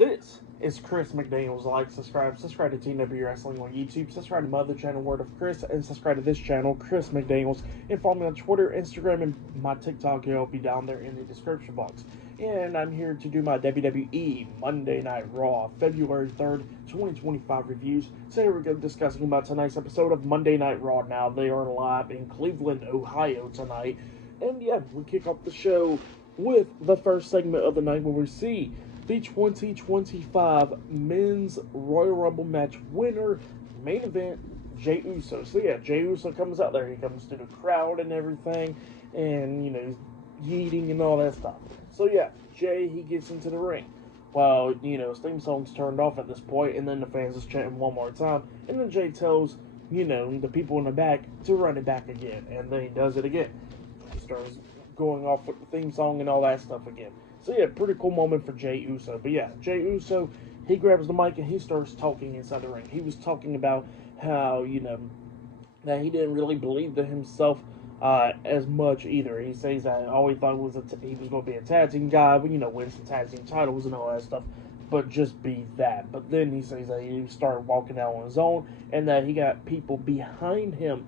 This is Chris McDaniels. Like, subscribe to TW Wrestling on YouTube, subscribe to my other channel, Word of Chris, and subscribe to this channel, Chris McDaniels, and follow me on Twitter, Instagram, and my TikTok. It'll be down there in the description box. And I'm here to do my WWE Monday Night Raw, February 3rd, 2025 reviews. So here we go, discussing about tonight's episode of Monday Night Raw. Now, they are live in Cleveland, Ohio tonight. And yeah, we kick off the show with the first segment of the night where we see the 2025 Men's Royal Rumble match winner, main event, Jey Uso. So yeah, Jey Uso comes out there. He comes to the crowd and everything, and, you know, yeeting and all that stuff. So yeah, Jey, he gets into the ring. Well, you know, his theme song's turned off at this point, and then the fans is chanting one more time, and then Jey tells, you know, the people in the back to run it back again, and then he does it again. He starts going off with the theme song and all that stuff again. So yeah, pretty cool moment for Jey Uso. But yeah, Jey Uso, he grabs the mic and he starts talking inside the ring. He was talking about how, you know, that he didn't really believe in himself as much either. He says that all he thought was he was going to be a tag team guy, but, you know, win some tag team titles and all that stuff, but just be that. But then he says that he started walking out on his own and that he got people behind him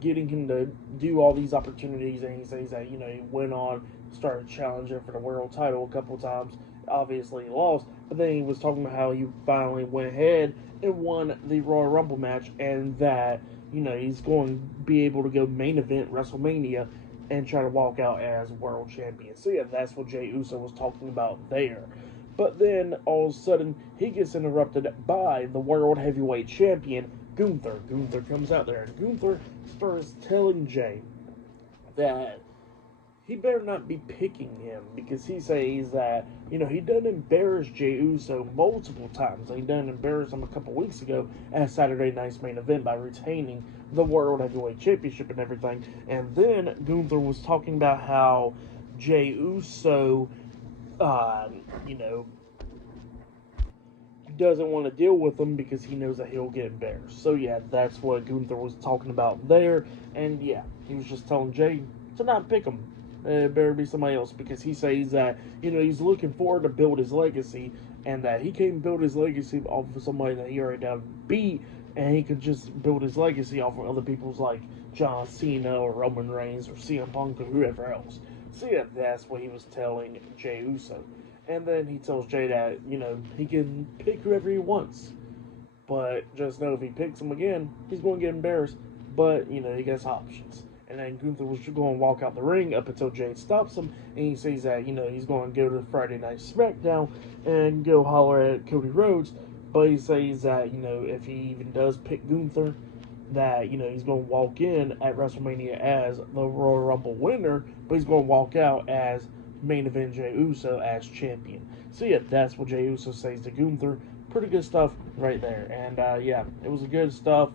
getting him to do all these opportunities, and he says that, you know, he went on, started challenging for the world title a couple times. Obviously he lost, but then he was talking about how he finally went ahead and won the Royal Rumble match, and that, you know, he's going to be able to go main event WrestleMania and try to walk out as world champion. So yeah, that's what Jey Uso was talking about there. But then all of a sudden he gets interrupted by the world heavyweight champion, Gunther. Gunther comes out there, and Gunther starts telling Jey that he better not be picking him, because he says that, you know, he done embarrass Jey Uso multiple times. He done embarrass him a couple weeks ago at Saturday Night's main event by retaining the World Heavyweight Championship and everything. And then Gunther was talking about how Jey Uso, you know, doesn't want to deal with him because he knows that he'll get embarrassed. So yeah, that's what Gunther was talking about there. And yeah, he was just telling Jey to not pick him. It better be somebody else, because he says that, you know, he's looking forward to build his legacy, and that he can't build his legacy off of somebody that he already done beat, and he could just build his legacy off of other people's, like John Cena or Roman Reigns or CM Punk or whoever else. So yeah, that's what he was telling Jey Uso. And then he tells Jey that, you know, he can pick whoever he wants, but just know if he picks him again, he's going to get embarrassed, but, you know, he gets options. And then Gunther was going to walk out the ring up until Jey stops him, and he says that, you know, he's going to go to Friday Night SmackDown and go holler at Cody Rhodes. But he says that, you know, if he even does pick Gunther, that, you know, he's going to walk in at WrestleMania as the Royal Rumble winner, but he's going to walk out as main event Jey Uso as champion. So yeah, that's what Jey Uso says to Gunther. Pretty good stuff right there. And yeah, it was good stuff.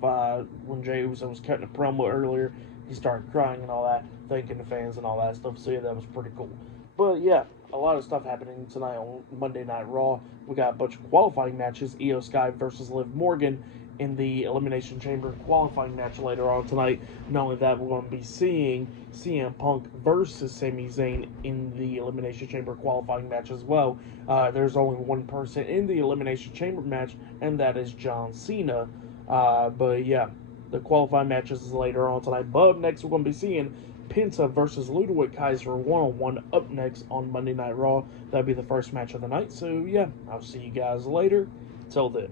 When Jey Uso was cutting a promo earlier, he started crying and all that, thanking the fans and all that stuff. So yeah, that was pretty cool. But yeah, a lot of stuff happening tonight on Monday Night Raw. We got a bunch of qualifying matches. Io Sky versus Liv Morgan in the Elimination Chamber qualifying match later on tonight. Not only that, we're going to be seeing CM Punk versus Sami Zayn in the Elimination Chamber qualifying match as well. There's only one person in the Elimination Chamber match, and that is John Cena. But yeah, the qualifying matches is later on tonight. But up next, we're going to be seeing Penta versus Ludwig Kaiser one-on-one up next on Monday Night Raw. That'll be the first match of the night. So yeah, I'll see you guys later. Till then.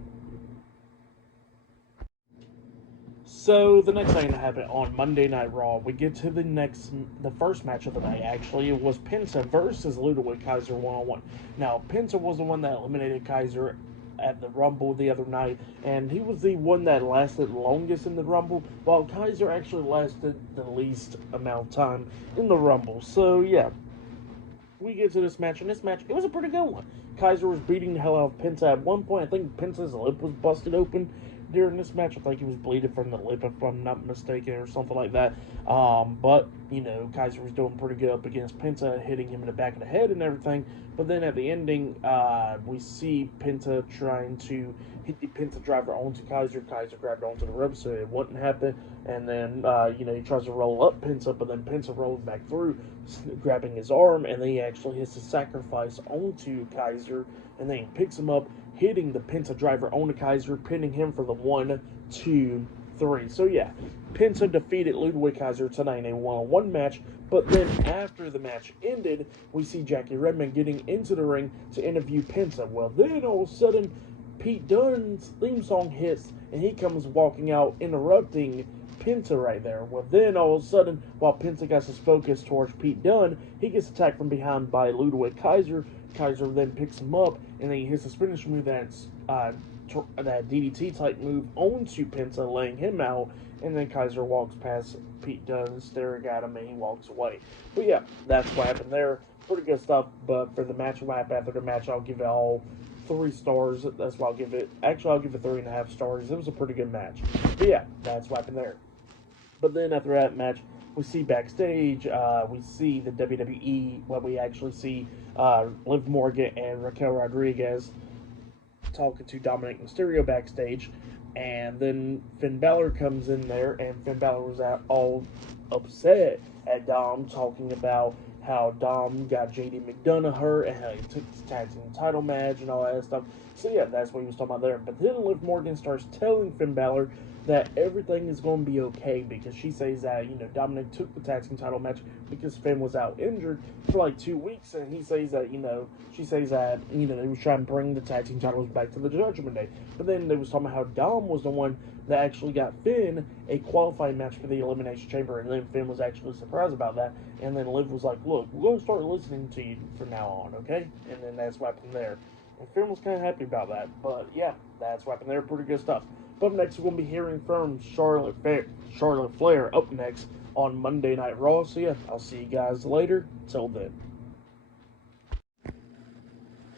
So the next thing that happened on Monday Night Raw, we get to the first match of the night. Actually, it was Penta versus Ludwig Kaiser one-on-one. Now, Penta was the one that eliminated Kaiser at the Rumble the other night, and he was the one that lasted longest in the Rumble, while Kaiser actually lasted the least amount of time in the Rumble. So yeah, we get to this match, and this match, it was a pretty good one. Kaiser was beating the hell out of Penta. At one point, I think Penta's lip was busted open during this match. I think he was bleeding from the lip, if I'm not mistaken, or something like that. But, you know, Kaiser was doing pretty good up against Penta, hitting him in the back of the head and everything. But then at the ending, we see Penta trying to hit the Penta driver onto Kaiser. Kaiser grabbed onto the ropes, so it wouldn't happen. And then, he tries to roll up Penta, but then Penta rolls back through, grabbing his arm, and then he actually hits the sacrifice onto Kaiser, and then he picks him up, hitting the Penta driver onto Kaiser, pinning him for the 1, 2, 3. So yeah, Penta defeated Ludwig Kaiser tonight in a one-on-one match. But then after the match ended, we see Jackie Redmond getting into the ring to interview Penta. Well, then all of a sudden, Pete Dunne's theme song hits, and he comes walking out, interrupting Penta right there. Well, then all of a sudden, while Penta gets his focus towards Pete Dunne, he gets attacked from behind by Ludwig Kaiser. Kaiser then picks him up, and then he hits his finisher move, that's that DDT type move onto Penta, laying him out. And then Kaiser walks past Pete Dunne, staring at him, and he walks away. But yeah, that's what happened there. Pretty good stuff. But for the match wrap after the match, I'll give it all 3 stars. That's why I'll give it. Actually, I'll give it 3.5 stars. It was a pretty good match. But yeah, that's what happened there. But then after that match, we see backstage, we see the WWE, where we actually see Liv Morgan and Raquel Rodriguez talking to Dominic Mysterio backstage. And then Finn Balor comes in there, and Finn Balor was all upset at Dom, talking about how Dom got JD McDonough hurt and how he took the tag team title match and all that stuff. So yeah, that's what he was talking about there. But then Liv Morgan starts telling Finn Balor that everything is going to be okay, because she says that, Dominic took the tag team title match because Finn was out injured for like 2 weeks, and he says that, she says that, they was trying to bring the tag team titles back to the Judgment Day. But then they was talking about how Dom was the one that actually got Finn a qualifying match for the Elimination Chamber, and then Finn was actually surprised about that. And then Liv was like, look, we're going to start listening to you from now on, okay? And then that's what happened there. And Finn was kind of happy about that. But yeah, that's what happened there. Pretty good stuff. But up next, we're going to be hearing from Charlotte Flair up next on Monday Night Raw. So yeah, I'll see you guys later. Till then.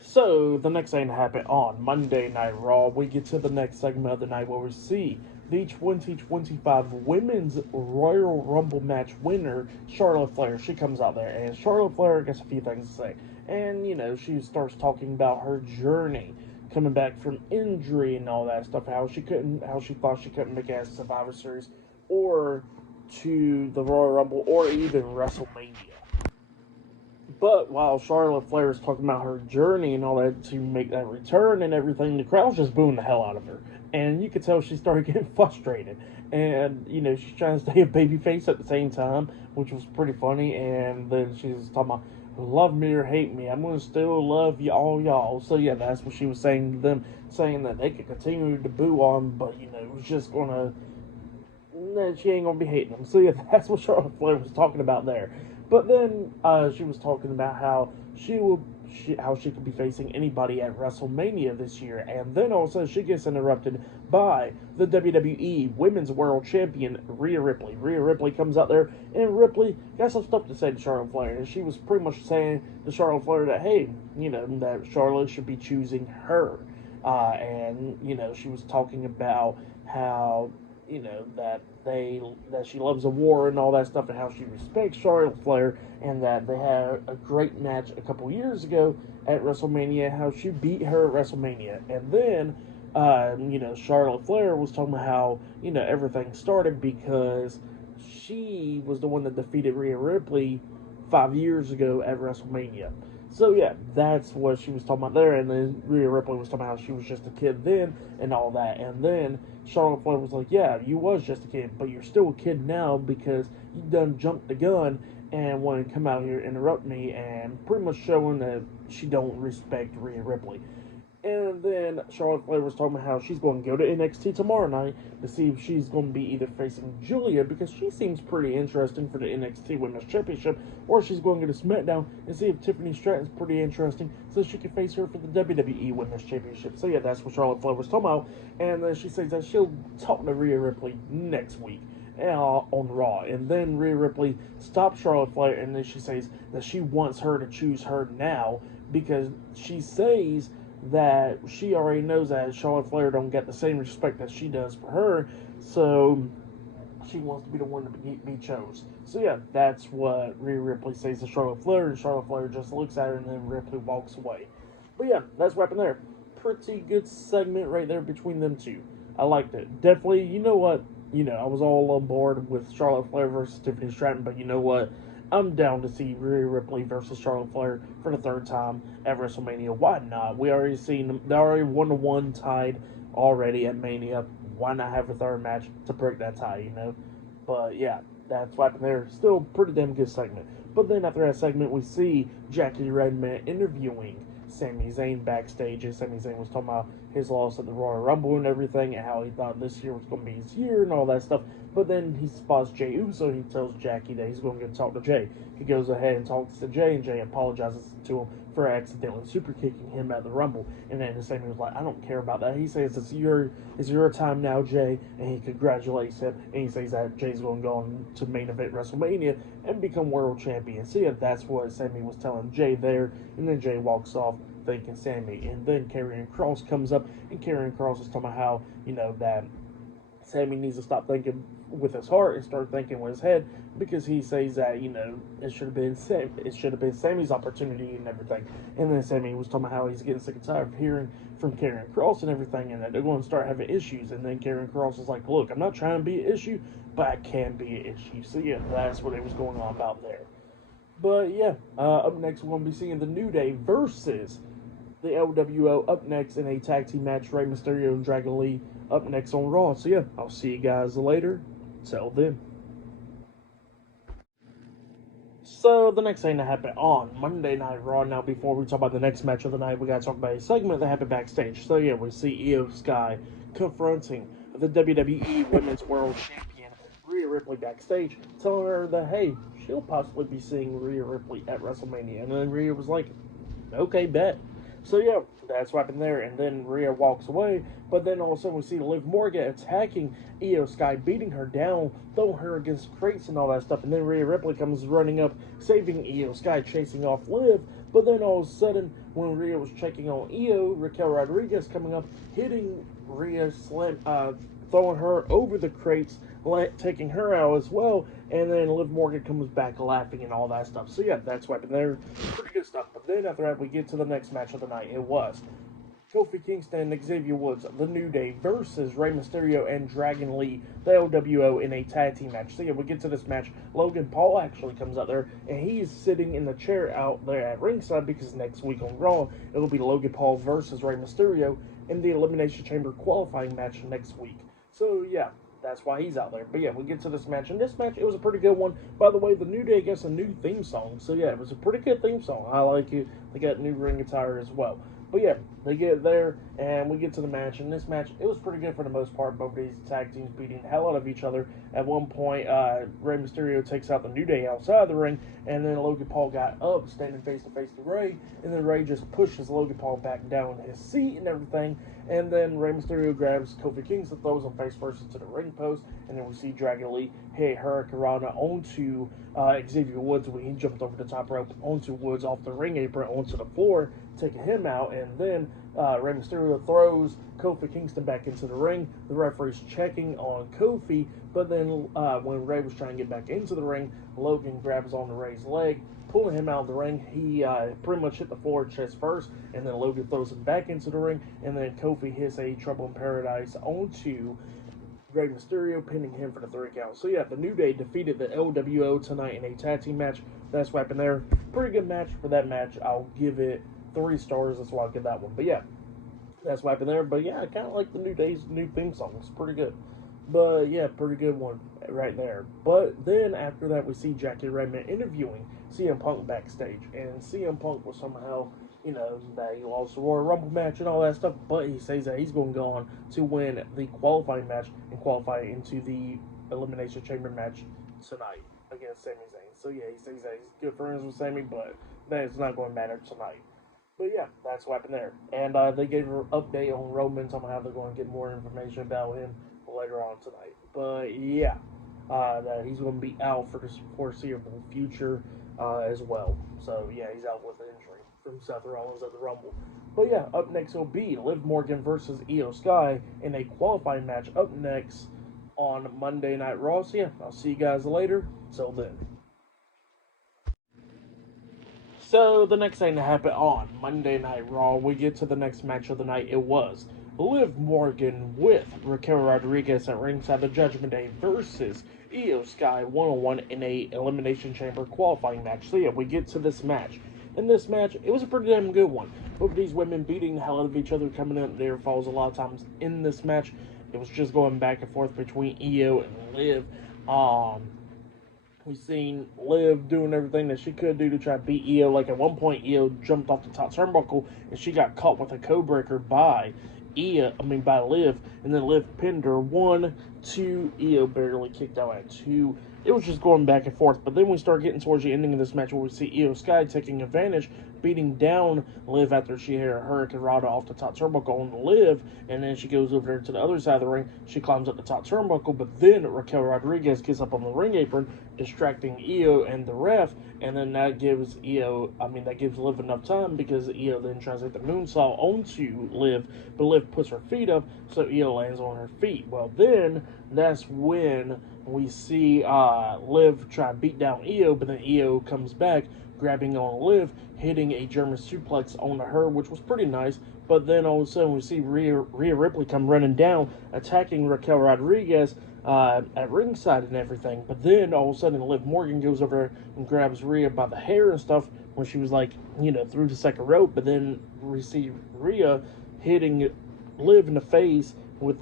So, the next thing to happen on Monday Night Raw, we get to the next segment of the night where we see the 2025 Women's Royal Rumble match winner, Charlotte Flair. She comes out there, and Charlotte Flair gets a few things to say. And, she starts talking about her journey, coming back from injury and all that stuff, how she thought she couldn't make it as Survivor Series, or to the Royal Rumble, or even WrestleMania. But while Charlotte Flair is talking about her journey and all that to make that return and everything, the crowd's just booing the hell out of her. And you could tell she started getting frustrated. And, she's trying to stay a babyface at the same time, which was pretty funny. And then she's talking about, love me or hate me, I'm going to still love y'all. So yeah, that's what she was saying to them, saying that they could continue to boo on, but, it was just going to, she ain't going to be hating them. So yeah, that's what Charlotte Flair was talking about there. But then she was talking about how she could be facing anybody at WrestleMania this year, and then all of a sudden she gets interrupted by the WWE Women's World Champion Rhea Ripley. Rhea Ripley comes out there, and Ripley got some stuff to say to Charlotte Flair, and she was pretty much saying to Charlotte Flair that, hey, that Charlotte should be choosing her, and she was talking about how that she loves a war and all that stuff, and how she respects Charlotte Flair, and that they had a great match a couple years ago at WrestleMania, how she beat her at WrestleMania. And then, Charlotte Flair was talking about how, everything started because she was the one that defeated Rhea Ripley 5 years ago at WrestleMania. So yeah, that's what she was talking about there, and then Rhea Ripley was talking about how she was just a kid then, and all that, and then Charlotte Flair was like, yeah, you was just a kid, but you're still a kid now because you done jumped the gun and want to come out here and interrupt me, and pretty much showing that she don't respect Rhea Ripley. And then Charlotte Flair was talking about how she's going to go to NXT tomorrow night to see if she's going to be either facing Julia, because she seems pretty interesting for the NXT Women's Championship, or she's going to go to SmackDown and see if Tiffany Stratton's pretty interesting so she can face her for the WWE Women's Championship. So yeah, that's what Charlotte Flair was talking about. And then she says that she'll talk to Rhea Ripley next week on Raw. And then Rhea Ripley stops Charlotte Flair, and then she says that she wants her to choose her now, because she says that she already knows that Charlotte Flair don't get the same respect that she does for her. So she wants to be the one to be chose. So yeah, that's what Rhea Ripley says to Charlotte Flair, and Charlotte Flair just looks at her, and then Ripley walks away. But yeah, that's what happened there. Pretty good segment right there between them two. I liked it. Definitely, you know what? I was all on board with Charlotte Flair versus Tiffany Stratton, but you know what? I'm down to see Rhea Ripley versus Charlotte Flair for the third time at WrestleMania. Why not? We already seen them. They already 1-1 tied already at Mania. Why not have a third match to break that tie? But yeah, that's what happened there. Still pretty damn good segment. But then after that segment, we see Jackie Redman interviewing Sami Zayn backstage, and Sami Zayn was talking about his loss at the Royal Rumble and everything, and how he thought this year was going to be his year and all that stuff. But then he spots Jey Uso, and he tells Jackie that he's going to go talk to Jey. He goes ahead and talks to Jey, and Jey apologizes to him for accidentally super kicking him at the Rumble. And then Sami was like, I don't care about that. He says it's your time now, Jey, and he congratulates him, and he says that Jey's going to go on to main event WrestleMania and become world champion. So yeah, that's what Sami was telling Jey there, and then Jey walks off thanking Sami, and then Karrion Kross comes up, and Karrion Kross is talking about how, that Sami needs to stop thinking with his heart and start thinking with his head, because he says that it should have been Sami's opportunity and everything. And then Sami was talking about how he's getting sick and tired of hearing from Karrion Kross and everything, and that they're going to start having issues. And then Karrion Kross was like, "Look, I'm not trying to be an issue, but I can be an issue." So yeah, that's what it was going on about there. But yeah, up next we're going to be seeing the New Day versus the LWO up next in a tag team match. Rey Mysterio and Dragon Lee up next on Raw. So yeah, I'll see you guys later. Till then. So the next thing that happened on Monday Night Raw. Now, before we talk about the next match of the night, we gotta talk about a segment that happened backstage. So yeah, we see Io Sky confronting the WWE Women's World Champion Rhea Ripley backstage, telling her that hey, she'll possibly be seeing Rhea Ripley at WrestleMania. And then Rhea was like, "Okay, bet." So yeah, that's what happened there. And then Rhea walks away, but then all of a sudden we see Liv Morgan attacking Io Sky, beating her down, throwing her against crates and all that stuff. And then Rhea Ripley comes running up, saving Io Sky, chasing off Liv. But then all of a sudden, when Rhea was checking on Io, Raquel Rodriguez coming up, hitting Rhea, throwing her over the crates, taking her out as well. And then Liv Morgan comes back laughing and all that stuff. So yeah, that's what happened there. Pretty good stuff. But then after that, we get to the next match of the night. It was Kofi Kingston and Xavier Woods, the New Day, versus Rey Mysterio and Dragon Lee, the LWO, in a tag team match. So yeah, we get to this match. Logan Paul actually comes out there, and he's sitting in the chair out there at ringside, because next week on Raw, it will be Logan Paul versus Rey Mysterio in the Elimination Chamber qualifying match next week. So yeah, that's why he's out there. But yeah, we get to this match. And this match, it was a pretty good one. By the way, the New Day gets a new theme song. So yeah, it was a pretty good theme song. I like it. They got new ring attire as well. But yeah, they get there, and we get to the match. And this match, it was pretty good for the most part. Both these tag teams beating the hell out of each other. At one point, Rey Mysterio takes out the New Day outside the ring, and then Logan Paul got up, standing face to face to Rey, and then Rey just pushes Logan Paul back down his seat and everything. And then Rey Mysterio grabs Kofi Kingston, throws him face first into the ring post, and then we see Dragon Lee hit Hurricanrana onto Xavier Woods when he jumped over the top rope onto Woods off the ring apron onto the floor, taking him out. And then Rey Mysterio throws Kofi Kingston back into the ring. The referee's checking on Kofi, but then when Rey was trying to get back into the ring, Logan grabs onto Rey's leg, pulling him out of the ring. He pretty much hit the floor chest first, and then Logan throws him back into the ring, and then Kofi hits a Trouble in Paradise onto Rey Mysterio, pinning him for the 3 count. So yeah, the New Day defeated the LWO tonight in a tag team match. That's what happened there. Pretty good match. For that match, I'll give it 3 stars. That's why I'll give that one. But yeah, that's what happened there. But yeah, I kind of like the New Day's new theme song. It's pretty good. But yeah, pretty good one right there. But then after that, we see Jackie Redman interviewing CM Punk backstage. And CM Punk was somehow, that he lost the Royal Rumble match and all that stuff. But he says that he's going to go on to win the qualifying match and qualify into the Elimination Chamber match tonight against Sami Zayn. So yeah, he says that he's good friends with Sami, but that it's not going to matter tonight. But yeah, that's what happened there. And they gave an update on Roman, on how they're going to get more information about him later on tonight. But yeah, that he's going to be out for the foreseeable future as well. So yeah, he's out with an injury from Seth Rollins at the Rumble. But yeah, up next will be Liv Morgan versus Io Sky in a qualifying match. Up next on Monday Night Raw. So yeah, I'll see you guys later. Till then. So the next thing that happened on Monday Night Raw, we get to the next match of the night. It was Liv Morgan with Raquel Rodriguez at ringside, the Judgment Day versus Io Sky 1-on-1 in a Elimination Chamber qualifying match. So yeah, we get to this match. In this match, it was a pretty damn good one. Both of these women beating the hell out of each other, coming in their falls a lot of times in this match. It was just going back and forth between Io and Liv. We've seen Liv doing everything that she could do to try to beat Io. Like at one point, Io jumped off the top turnbuckle and she got caught with a codebreaker by by Liv, and then Liv pinned her 1, 2. Io barely kicked out at 2. It was just going back and forth. But then we start getting towards the ending of this match where we see Io Sky taking advantage, beating down Liv after she hit a Hurricane Rana off the top turnbuckle on Liv, and then she goes over there to the other side of the ring. She climbs up the top turnbuckle, but then Raquel Rodriguez gets up on the ring apron, distracting Io and the ref, and then that gives Liv enough time because Io then tries to hit the moonsault onto Liv, but Liv puts her feet up, so Io lands on her feet. Well, then that's when we see Liv try to beat down Io, but then Io comes back, grabbing on Liv, hitting a German suplex onto her, which was pretty nice. But then all of a sudden we see Rhea Ripley come running down, attacking Raquel Rodriguez at ringside and everything. But then all of a sudden Liv Morgan goes over and grabs Rhea by the hair and stuff when she was through the second rope. But then we see Rhea hitting Liv in the face with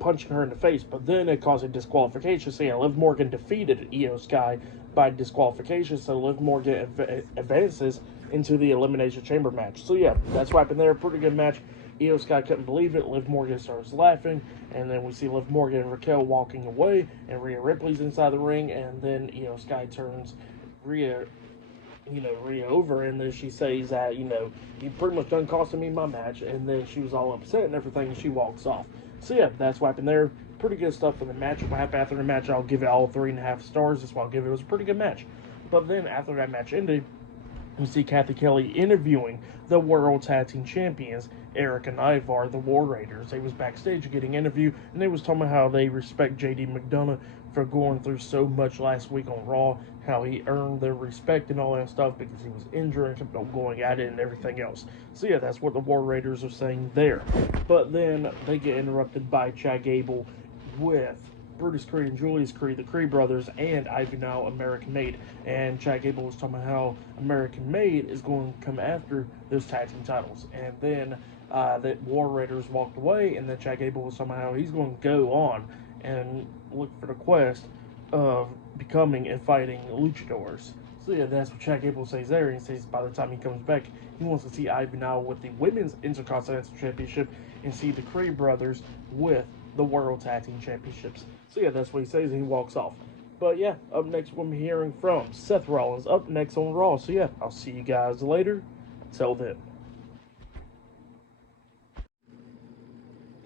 punching her in the face, but then it caused a disqualification. So yeah, Liv Morgan defeated Io Sky by disqualification, so Liv Morgan advances into the Elimination Chamber match. So yeah, that's what happened there. Pretty good match. Io Sky couldn't believe it. Liv Morgan starts laughing, and then we see Liv Morgan and Raquel walking away, and Rhea Ripley's inside the ring, and then Io Sky turns Rhea over, and then she says that, you pretty much done costing me my match, and then she was all upset and everything, and she walks off. So yeah, that's what happened there. Pretty good stuff in the match. What happened after the match, I'll give it all 3.5 stars. That's what I'll give it. It was a pretty good match. But then after that match ended, we see Kathy Kelly interviewing the World Tag Team Champions, Eric and Ivar, the War Raiders. They was backstage getting interviewed, and they was talking about how they respect JD McDonough for going through so much last week on Raw, how he earned their respect and all that stuff because he was injured and kept on going at it and everything else. So yeah, that's what the War Raiders are saying there. But then they get interrupted by Chad Gable with Brutus Creed and Julius Creed, the Creed brothers, and Ivy Now, American Made. And Chad Gable was talking about how American Made is going to come after those tag team titles. And then the War Raiders walked away, and then Chad Gable was talking about how he's going to go on and look for the quest of becoming and fighting luchadors. So yeah, that's what Chad Gable says there. He says by the time he comes back, he wants to see Ivy Now with the Women's Intercontinental Championship and see the Creed brothers with the World Tag Team Championships. So yeah, that's what he says, and he walks off. But yeah, up next we'll be hearing from Seth Rollins, up next on Raw. So yeah, I'll see you guys later. Till then.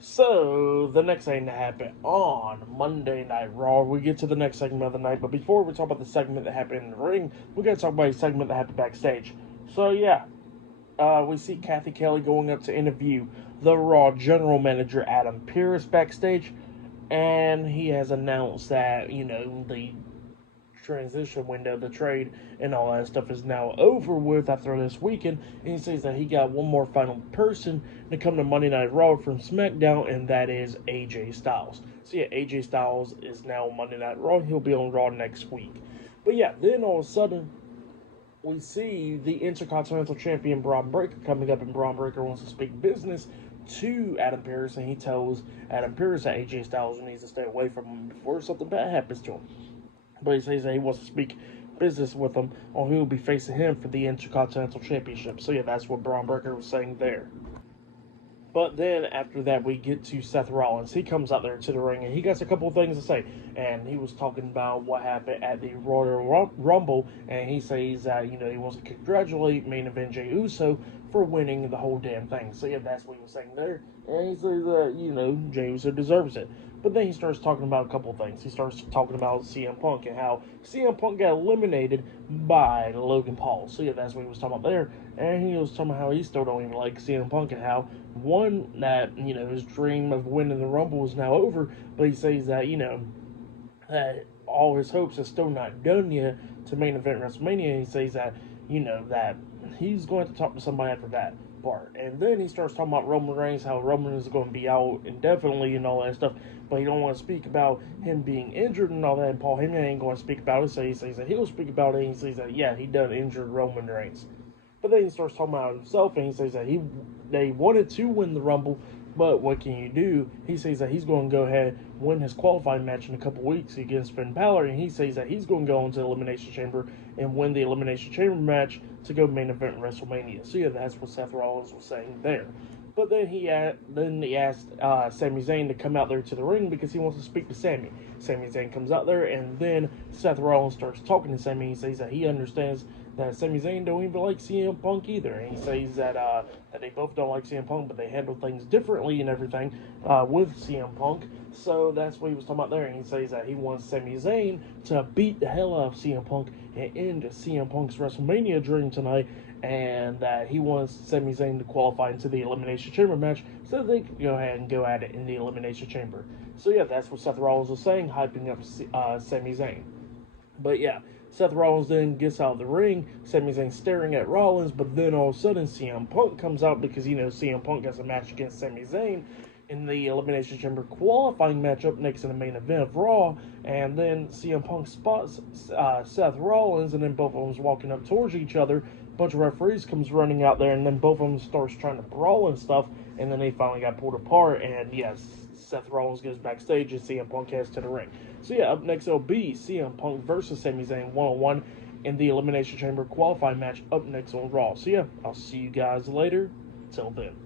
So, the next thing that happened on Monday Night Raw, we get to the next segment of the night, but before we talk about the segment that happened in the ring, we gotta talk about a segment that happened backstage. So yeah, we see Kathy Kelly going up to interview the Raw General Manager Adam Pearce backstage, and he has announced that, the transition window, the trade, and all that stuff is now over with after this weekend, and he says that he got one more final person to come to Monday Night Raw from SmackDown, and that is AJ Styles. So yeah, AJ Styles is now on Monday Night Raw. He'll be on Raw next week. But yeah, then all of a sudden, we see the Intercontinental Champion Braun Breaker coming up, and Braun Breaker wants to speak business to Adam Pearce, and he tells Adam Pearce that AJ Styles needs to stay away from him before something bad happens to him. But he says that he wants to speak business with him on who will be facing him for the Intercontinental Championship. So yeah, that's what Braun Breaker was saying there. But then after that, we get to Seth Rollins. He comes out there to the ring, and he got a couple of things to say. And he was talking about what happened at the Royal Rumble, and he says that, he wants to congratulate Main Event Jey Uso for winning the whole damn thing. So yeah, that's what he was saying there. And he says that, Jey Uso deserves it. But then he starts talking about a couple things. He starts talking about CM Punk and how CM Punk got eliminated by Logan Paul. So yeah, that's what he was talking about there. And he was talking about how he still don't even like CM Punk and how his dream of winning the Rumble is now over. But he says that, that all his hopes are still not done yet to main event WrestleMania. And he says that, that he's going to talk to somebody after that part. And then he starts talking about Roman Reigns, how Roman is going to be out indefinitely and all that stuff, but he don't want to speak about him being injured and all that, and Paul Heyman ain't going to speak about it, so he says that he'll speak about it, and he says that, yeah, he done injured Roman Reigns. But then he starts talking about himself, and he says that they wanted to win the Rumble, but what can you do? He says that he's going to go ahead and win his qualifying match in a couple weeks against Finn Balor, and he says that he's going to go into the Elimination Chamber and win the Elimination Chamber match to go main event WrestleMania. So yeah, that's what Seth Rollins was saying there. But then he asked Sami Zayn to come out there to the ring because he wants to speak to Sami. Sami Zayn comes out there, and then Seth Rollins starts talking to Sami. He says that he understands that Sami Zayn don't even like CM Punk either. And he says that they both don't like CM Punk, but they handle things differently and everything with CM Punk. So that's what he was talking about there. And he says that he wants Sami Zayn to beat the hell out of CM Punk and end CM Punk's WrestleMania dream tonight. And that he wants Sami Zayn to qualify into the Elimination Chamber match so they can go ahead and go at it in the Elimination Chamber. So yeah, that's what Seth Rollins was saying, hyping up Sami Zayn. But yeah, Seth Rollins then gets out of the ring, Sami Zayn staring at Rollins, but then all of a sudden CM Punk comes out because, CM Punk has a match against Sami Zayn in the Elimination Chamber qualifying matchup next in the main event of Raw, and then CM Punk spots Seth Rollins, and then both of them walking up towards each other. A bunch of referees comes running out there, and then both of them starts trying to brawl and stuff, and then they finally got pulled apart, and yes, Seth Rollins goes backstage, and CM Punk heads to the ring. So yeah, up next it'll be CM Punk versus Sami Zayn one-on-one in the Elimination Chamber qualifying match up next on Raw. So yeah, I'll see you guys later. Till then.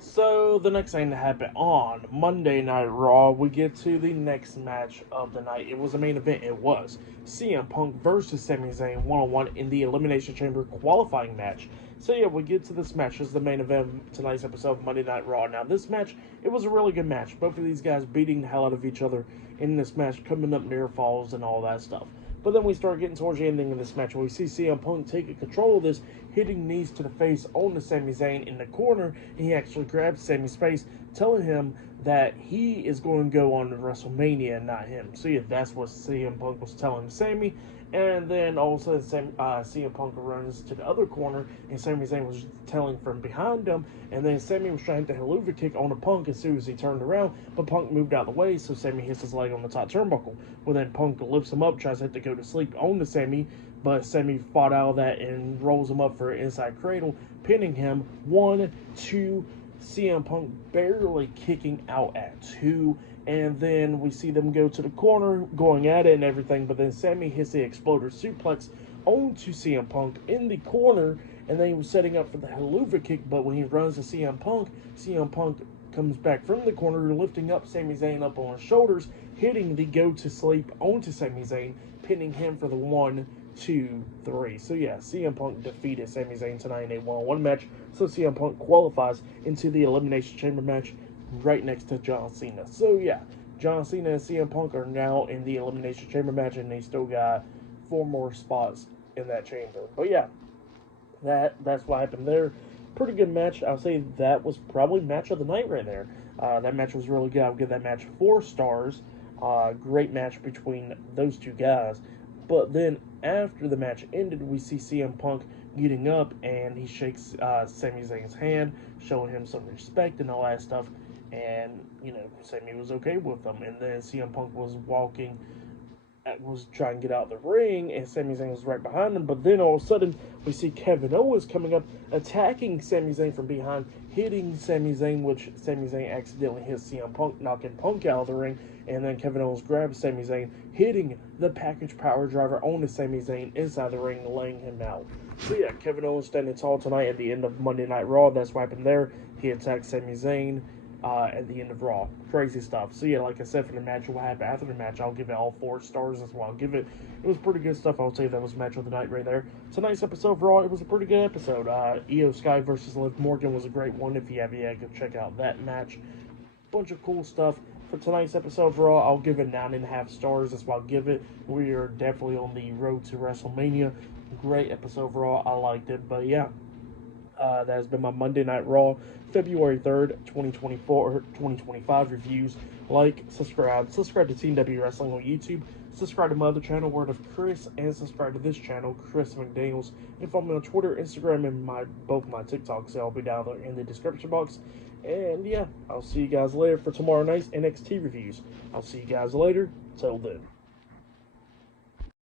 So, the next thing that happened on Monday Night Raw, we get to the next match of the night. It was a main event. It was CM Punk versus Sami Zayn one-on-one in the Elimination Chamber qualifying match. So, yeah, we get to this match. This is the main event of tonight's episode of Monday Night Raw. Now, this match, it was a really good match. Both of these guys beating the hell out of each other in this match, coming up near falls and all that stuff. But then we start getting towards the ending of this match where we see CM Punk taking control of this, hitting knees to the face on the Sami Zayn in the corner, and he actually grabs Sami's face, telling him that he is going to go on to WrestleMania and not him. So yeah, that's what CM Punk was telling Sami. And then all of a sudden, CM Punk runs to the other corner, and Sami Zayn was telling from behind him, and then Sami was trying to haluva kick on the Punk as soon as he turned around, but Punk moved out of the way, so Sami hits his leg on the top turnbuckle. Well, then Punk lifts him up, tries to hit to go to sleep on the Sami, but Sami fought out of that and rolls him up for an inside cradle, pinning him 1, 2, CM Punk barely kicking out at 2, and then we see them go to the corner, going at it and everything, but then Sami hits the exploder suplex onto CM Punk in the corner, and then he was setting up for the haluva kick, but when he runs to CM Punk comes back from the corner, lifting up Sami Zayn up on his shoulders, hitting the go to sleep onto Sami Zayn, pinning him for the 1, 2, 3. So yeah, CM Punk defeated Sami Zayn tonight in a one-on-one match, so CM Punk qualifies into the Elimination Chamber match right next to John Cena. So yeah, John Cena and CM Punk are now in the Elimination Chamber match, and they still got 4 more spots in that chamber. But yeah, that's what happened there. Pretty good match. I'll say that was probably match of the night right there. That match was really good. I'll give that match 4 stars. Great match between those two guys. But then after the match ended, we see CM Punk getting up, and he shakes Sami Zayn's hand, showing him some respect and all that stuff. And, Sami was okay with them. And then CM Punk was trying to get out of the ring, and Sami Zayn was right behind him. But then all of a sudden, we see Kevin Owens coming up, attacking Sami Zayn from behind, hitting Sami Zayn, which Sami Zayn accidentally hits CM Punk, knocking Punk out of the ring. And then Kevin Owens grabs Sami Zayn, hitting the package power driver onto Sami Zayn inside the ring, laying him out. So yeah, Kevin Owens standing tall tonight at the end of Monday Night Raw. That's what happened there. He attacked Sami Zayn, at the end of Raw. Crazy stuff. So yeah, like I said, for the match, what happened after the match, I'll give it all 4 stars as well. It was pretty good stuff. I would say that was match of the night right there. Tonight's episode of Raw, it was a pretty good episode. Io Sky versus Liv Morgan was a great one. If you have yet, go check out that match. Bunch of cool stuff. For tonight's episode of Raw, I'll give it 9.5 stars. That's what I'll give it. We are definitely on the road to WrestleMania. Great episode of Raw. I liked it. But yeah, that has been my Monday Night Raw, February 3rd, 2025 reviews. Like, subscribe to Team W Wrestling on YouTube. Subscribe to my other channel, Word of Chris, and subscribe to this channel, Chris McDaniels. And follow me on Twitter, Instagram, and both my TikToks. I'll be down there in the description box. And yeah, I'll see you guys later for tomorrow night's NXT reviews. I'll see you guys later. Till then.